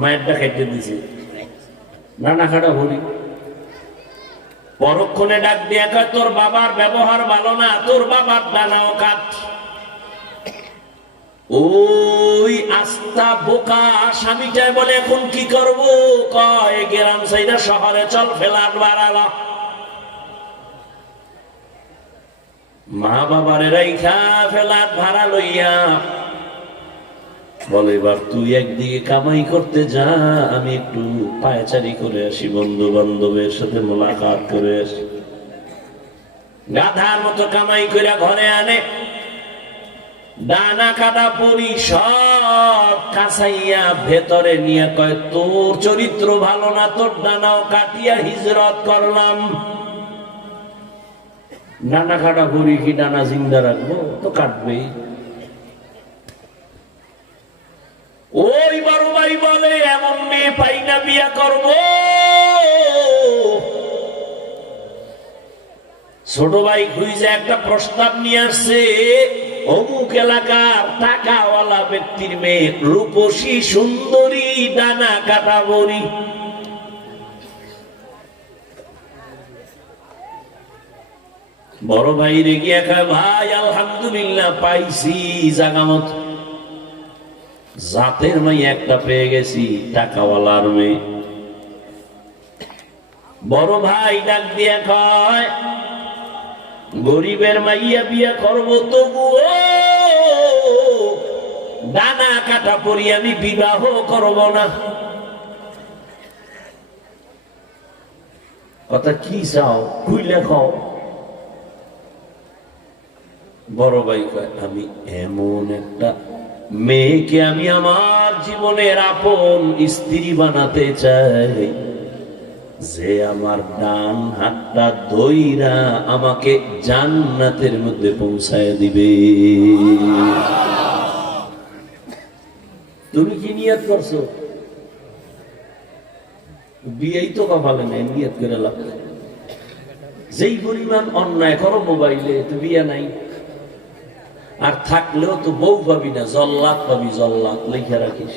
মায়েরটা খাইতে দিছে নানা খাটা ভরি। পরক্ষণে ডাক দিয়া কয় তোর বাবার ব্যবহার ভালো না, তোর বাবার ডানাও কাট। ওই আস্তা বোকা স্বামীটাই বলে এখন কি করব? কয় গ্রাম সাইডা শহরে চল, ফ্ল্যাট বাড়ালো। মা বাবার রাইখা ফ্ল্যাট ভাড়া লইয়া বলে এবার তুই একদিকে কামাই করতে যা, আমি একটু পায়চারি করে আসি, বন্ধু বান্ধবের সাথে মোলাকাত করে আসি। গাধার মতো কামাই করে ঘরে আনে, ডানা কাটা পরি সব কাছাইয়া ভেতরে নিয়ে কয় তোর চরিত্র ভালো না, তোর ডানাও কাটিয়া হিজরত করলাম। ডানা কাটা পরি কি ডানা জিন্দা রাখবো? তো কাটবেই। ওই বড় ভাই বলে এমন মেয়ে পাই না, বিয়া করব। ছোট ভাই খুঁজে একটা প্রস্তাব নিয়ে আসছে, অমুক এলাকার টাকাওয়ালা ব্যক্তির মেয়ে, রূপসী সুন্দরী, ডানা কাটা বড়ি। বড় ভাই রেগে একা, ভাই আলহামদুলিল্লাহ পাইছি জাগা মতো, জাতের মেয়ে একটা পেয়ে গেছি, টাকাওয়ালার মেয়ে। বড় ভাই ডাক দিয়া কয় গরিবের মাইয়া বিয়া করবো, তবুও ডানা কাটা পরি আমি বিবাহ করব না। কথা কি চাও খুইলে খাও। বড় ভাই কয় আমি এমন একটা মেয়েকে আমি আমার জীবনের আপন স্ত্রী বানাতে চাই, যে আমার ডান হাতটা ধইরা আমাকে জান্নাতের মধ্যে পৌঁছায় দিবে। তুমি কি নিয়ত করছো? বিয়েই তো কপালে নেই, নিয়ত করে লাভ। যেই পরিমাণ অন্যায় করো মোবাইলে, তো বিয়ে নাই। আর থাকলেও তো বউ পাবি না, জল্লাদ পাবি, জল্লাদ লিখে রাখিস।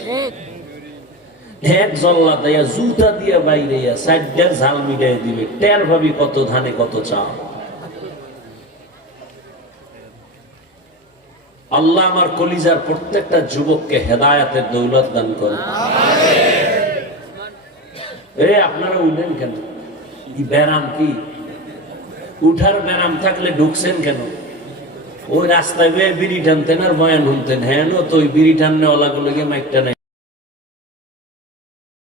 এক জল্লাদ দিয়া জুতা দিয়া বাইরে সাইডার ঝাল মিটাই দিবে, টের ভাবি কত ধানে কত চাও। আল্লাহ আমার কলিজার প্রত্যেকটা যুবককে হেদায়েতের দৌলত দান করে। আপনারা উঠেন কেন? ব্যারাম কি? উঠার ব্যারাম থাকলে ঢুকছেন কেন? ওই রাস্তায় বিড়ি টানতেন আর বয়ান শুনতেন। হ্যাঁ, তো ওই বিড়ি টাননে ওলা গুলোকে মাইকটা নাই।